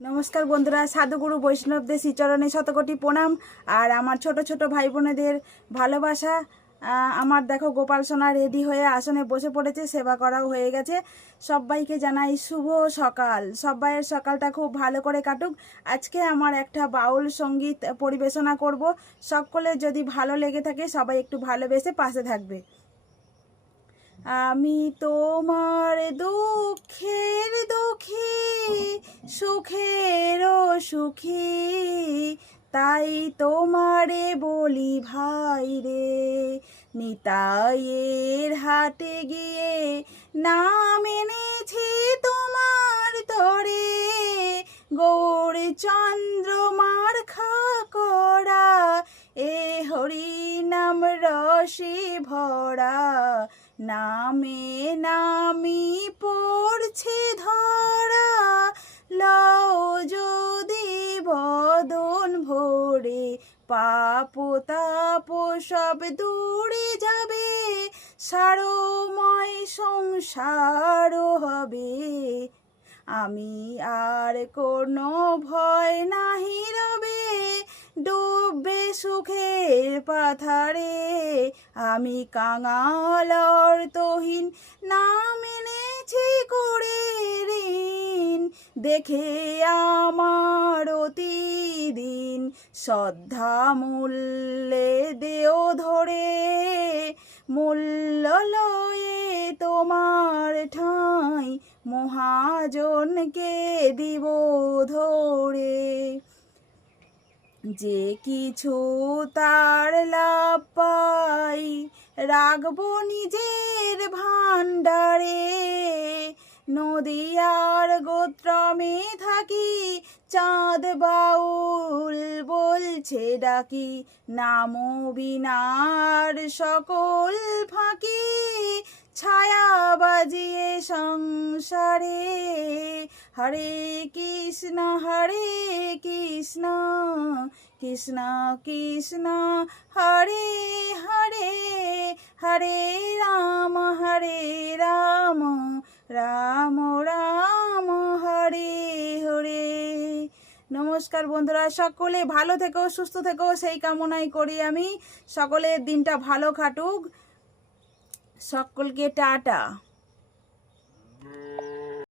নমস্কার বন্ধুরা, সাধুগুরু বৈষ্ণবদের শ্রীচরণে শতকোটি প্রণাম। আর আমার ছোট ছোট ভাই বোনেদের ভালোবাসা। আমার দেখো গোপাল সোনা রেডি হয়ে আসনে বসে পড়েছে, সেবা করাও হয়ে গেছে। সবাইকে জানাই শুভ সকাল। সবাইয়ের সকালটা খুব ভালো করে কাটুক। আজকে আমার একটা বাউল সঙ্গীত পরিবেশনা করব। সকলের যদি ভালো লেগে থাকে সবাই একটু ভালোবেসে পাশে থাকবে। আমি তোমার দুঃখের দুঃখী, সুখেরও সুখী, তাই তোমারে বলি ভাই রে, নিতাইয়ের হাটে গিয়ে নাম এনেছি তোমার তরে, গৌর চন্দ্রমার খা করা, এ হরি নাম রসে ভরা, নামে নামি পড়ছে ধরা, লও যদি বদন ভরে, পাপ তাপ সব দূরে যাবে, সারময় সংসার হবে। আমি আর কোনো ভয় নাহি রবে, ডুববে সুখের পাথারে, আমি কাঙাল অর্থহীন, নাম এনেছি করে ঋণ, দেখে আমার অতিদিন, শ্রদ্ধা মূল্যে দেও ধরে, মূল্য লয়ে তোমার ঠাঁই, মহাজনকে দিব ধরে, যে কিছু তার লাভ পাই, রাখবো নিজের ভাণ্ডারে, নদিয়ার গোত্রমে থাকি, চাঁদ বাউল বলছে ডাকি, নাম বিনার সকল ফাঁকি, ছায়া বাজিয়ে সংসারে, হরে কৃষ্ণ কৃষ্ণ কৃষ্ণ হরে হরে, হরে রাম রাম রাম হরে হরে। নমস্কার বন্ধুরা, সকলে ভালো থেকো, সুস্থ থেকো, সেই কামনাই করি আমি। সকলের দিনটা ভালো কাটুক। সকলকে টাটা।